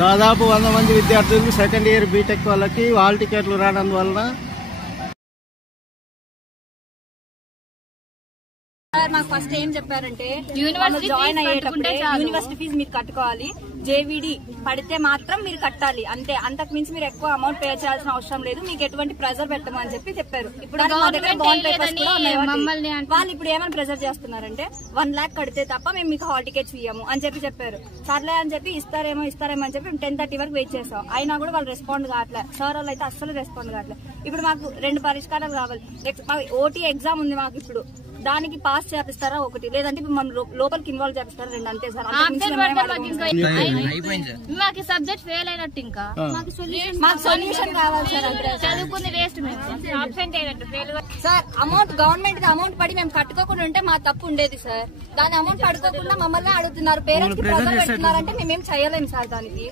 దాదాపు 100 మంది విద్యార్థులు సెకండ్ ఇయర్ బీటెక్ వాళ్ళకి హాల్ టికెట్లు రానందువలన మాకు ఫస్ట్ ఏం చెప్పారంటే యూనివర్సిటీ జాయిన్ అయ్యేటప్పుడు యూనివర్సిటీ ఫీజు మీరు కట్టుకోవాలి, జేవిడి పడితే మాత్రం మీరు కట్టాలి అంతే, అంతకు మించి మీరు ఎక్కువ అమౌంట్ పే చేయాల్సిన అవసరం లేదు, మీకు ఎటువంటి ప్రెజర్ పెట్టమని చెప్పారు. ఇప్పుడు మా దగ్గర బాండ్ పేపర్స్ కూడా ఉన్నాయి. వాళ్ళు ఇప్పుడు ఏమైనా ప్రెజర్ చేస్తున్నారంటే 1 lakh కడితే తప్ప మేము మీకు హాల్ టికెట్స్ ఇయ్యము అని చెప్పారు. సర్లే అని చెప్పి ఇస్తారేమో అని చెప్పి 10:30 వరకు వెయిట్ చేసాం. అయినా కూడా వాళ్ళు రెస్పాండ్ కావట్లేదు. సార్ వాళ్ళు అయితే అస్సలు రెస్పాండ్ కావట్లేదు. ఇప్పుడు మాకు 2 పరిష్కారాలు కావాలి. ఓటీ ఎగ్జామ్ ఉంది మాకు, ఇప్పుడు దానికి పాస్ చేపిస్తారా ఒకటి, లేదంటే మనం లోపలికి ఇన్వాల్వ్ చేపిస్తారా 2 అంతే సార్. మాకు సబ్జెక్ట్ ఫెయిల్ అయినట్టు ఇంకా మాకు సొల్యూషన్ కావాలి సార్. చదువుకుంది వేస్ట్ ఆబ్సెంట్ అయినట్టు సార్. గవర్నమెంట్ అమౌంట్ పడి మేము కట్టుకోకుండా ఉంటే మా తప్పు ఉండేది సార్. దాని అమౌంట్ పడుకోకుండా మమ్మల్ని అడుగుతున్నారు, పేరెంట్స్ కి ప్రెజర్ పెడుతున్నారంటే మేమేం చేయలేము సార్ దానికి.